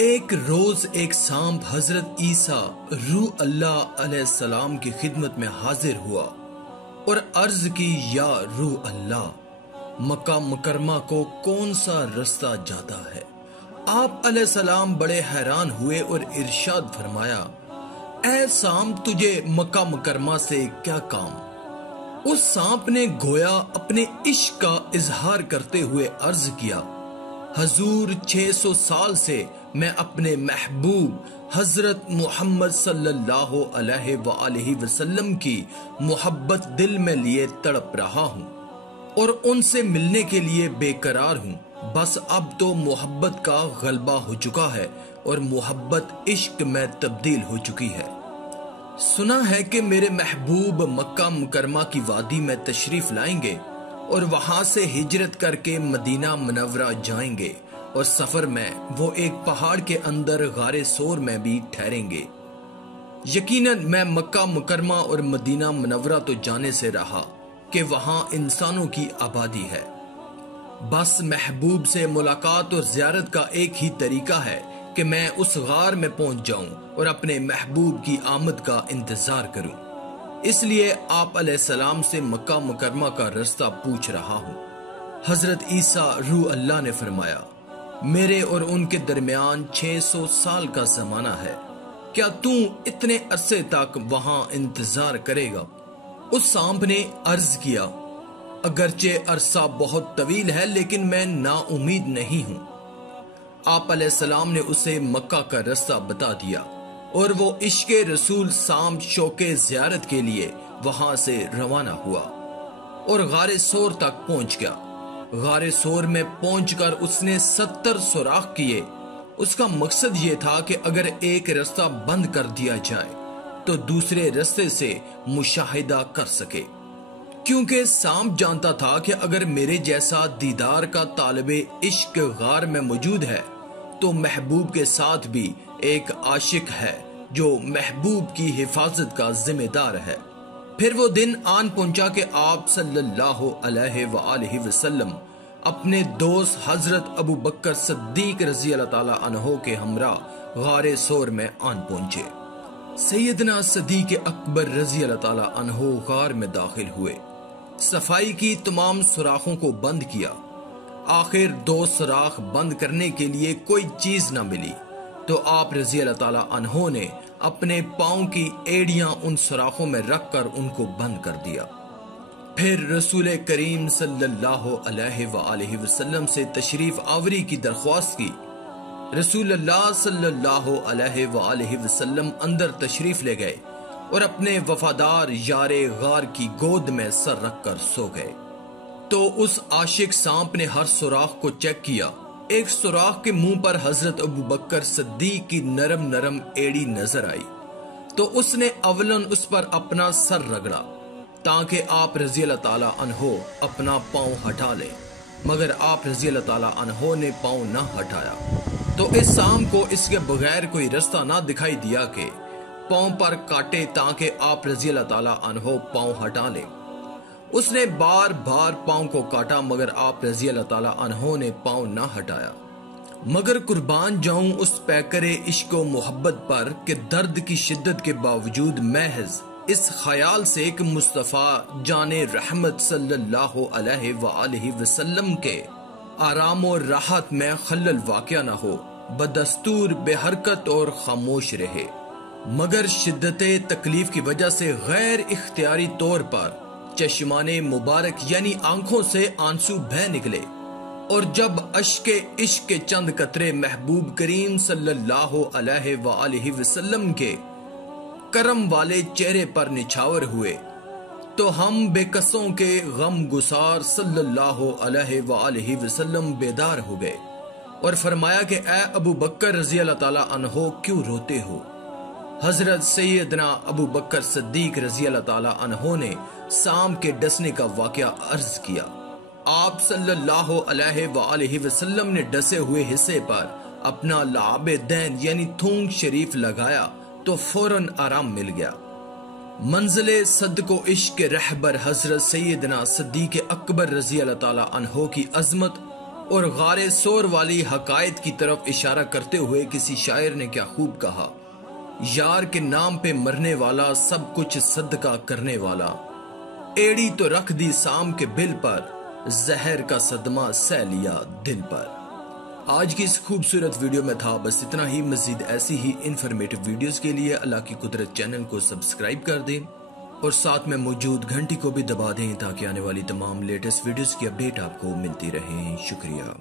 एक रोज एक सांप हजरत ईसा रूह अल्लाह अलैहिस्सलाम की खिदमत में हाजिर हुआ और अर्ज की, या रूह अल्लाह, मक्का मुकरमा को कौन सा रास्ता जाता है। आप अलैहिस्सलाम बड़े हैरान हुए और इरशाद फरमाया, ऐ सांप, तुझे मक्का मुकरमा से क्या काम। उस सांप ने गोया अपने इश्क का इजहार करते हुए अर्ज किया, हजूर, 600 साल से मैं अपने महबूब हजरत मोहम्मद सल्लल्लाहु अलैहि वसल्लम की मोहब्बत दिल में लिए तड़प रहा हूँ और उनसे मिलने के लिए बेकरार हूँ। बस अब तो मोहब्बत का गलबा हो चुका है और मोहब्बत इश्क में तब्दील हो चुकी है। सुना है कि मेरे महबूब मक्का मुकरमा की वादी में तशरीफ लाएंगे और वहां से हिजरत करके मदीना मुनव्वरा जाएंगे और सफर में वो एक पहाड़ के अंदर गारे सोर में भी ठहरेंगे। यकीनन मैं मक्का मुकरमा और मदीना मुनव्वरा तो जाने से रहा कि वहां इंसानों की आबादी है। बस महबूब से मुलाकात और जियारत का एक ही तरीका है कि मैं उस गार में पहुंच जाऊं और अपने महबूब की आमद का इंतजार करूं। इसलिए आप अलैहिस्सलाम से मक्का मुकरमा का रास्ता पूछ रहा हूं। हजरत ईसा रूह अल्लाह ने फरमाया, मेरे और उनके दरमियान 600 साल का जमाना है। क्या तू इतने अरसे तक वहां इंतजार करेगा? उस सांप ने अर्ज किया, अगरचे अरसा बहुत तवील है लेकिन मैं नाउमीद नहीं हूं। आप अलैहिस्सलाम ने उसे मक्का का रास्ता बता दिया और वो इश्के रसूल सांप शौके जियारत के लिए वहां से रवाना हुआ और गारे सोर तक पहुंच गया। गारे सोर में पहुंचकर उसने 70 सुराख किए। उसका मकसद ये था कि अगर एक रास्ता बंद कर दिया जाए तो दूसरे रास्ते से मुशाहिदा कर सके, क्योंकि सांप जानता था कि अगर मेरे जैसा दीदार का तालिबे इश्क गार में मौजूद है तो महबूब के साथ भी एक आशिक है जो महबूब की हिफाजत का जिम्मेदार है। फिर वो दिन आन पहुंचा कि आप सल्लल्लाहु अलैहि वसल्लम अपने दोस्त हजरत अबू बकर सिद्दीक रजी अल्लाह ताला अन्हो के हमरा गारे सोर में आन पहुंचे। सैयदना सिद्दीक अकबर रजी अल्लाह ताला अन्हो गार में दाखिल हुए, सफाई की तमाम सुराखों को बंद किया। आखिर 2 सुराख बंद करने के लिए कोई चीज न मिली तो आप रजी अल्लाह ताला अन्हो ने अपने पांव की एड़ियां उन सुराखों में रखकर उनको बंद कर दिया। फिर रसूल करीम सल्लल्लाहु अलैहि वसल्लम से तशरीफ आवरी की दरख्वास्त की। रसूलुल्लाह सल्लल्लाहु अलैहि वसल्लम अंदर तशरीफ ले गए और अपने वफादार यारे गार की गोद में सर रखकर सो गए। तो उस आशिक सांप ने हर सुराख को चेक किया। एक सुराख के मुंह पर हजरत अबू बकर सिद्दीक की नरम नरम एड़ी नजर आई तो उसने अवलन उस पर अपना सर रगड़ा ताकि आप रजी अल्लाह ताला अन्हो अपना पांव हटा ले, मगर आप रजी अल्लाह ताला अन्हो ने पांव न हटाया तो इस सांप को इसके बगैर कोई रास्ता ना दिखाई दिया कि पांव पर काटे ताकि आप रजी अल्लाह ताला अन्हो पांव हटा ले। उसने बार बार पांव को काटा मगर आप रजी अल्लाह ताला अन्हो ने पांव ना हटाया। मगर कुर्बान जाऊं उस पैकरे इश्क व मोहब्बत पर कि दर्द की शिद्दत के बावजूद महज इस ख्याल से कि मुस्तफ़ा जाने रहमत सल्लल्लाहु अलैहि वसल्लम के आराम और राहत में खल्लल वाक़या न हो, बदस्तूर बेहरकत और खामोश रहे। मगर शिद्दते तकलीफ की वजह से गैर इख्तियारी तौर पर चश्माने मुबारक यानी आंखों से आंसू बह निकले और जब अश्के इश्क के चंद कतरे महबूब करीम सल्लल्लाहु अलैहि वसल्लम के करम वाले चेहरे पर निछावर हुए तो हम बेकसों के गम गुसार सल्लल्लाहु अलैहि वसल्लम बेदार हो गए और फरमाया कि ऐ अबू बकर रजी अल्लाह ताला अन्हो, क्यों रोते हो? हजरत सैयदना अबू बकर सिद्दीक रजी अल्लाह ताला अन्हो ने सांप के डसने का वाकया अर्ज किया। आप सल्लल्लाहु अलैहि वसल्लम ने डसे हुए हिस्से पर अपना लाबे दैन यानी थूंग शरीफ लगाया तो फौरन आराम मिल गया। मंजिले सदको इश्क रहबर हजरत सैयदना सिद्दीक अकबर रजी अल्लाह ताला अन्हो की अजमत और गारे सोर वाली हकायत की तरफ इशारा करते हुए किसी शायर ने क्या खूब कहा, यार के नाम पे मरने वाला, सब कुछ सदका करने वाला, एड़ी तो रख दी साम के बिल पर, जहर का सदमा सह लिया दिल पर। आज की इस खूबसूरत वीडियो में था बस इतना ही। मजीद ऐसी ही इंफॉर्मेटिव वीडियोस के लिए अल्लाह की कुदरत चैनल को सब्सक्राइब कर दें और साथ में मौजूद घंटी को भी दबा दें ताकि आने वाली तमाम लेटेस्ट वीडियोस की अपडेट आपको मिलती रहे। शुक्रिया।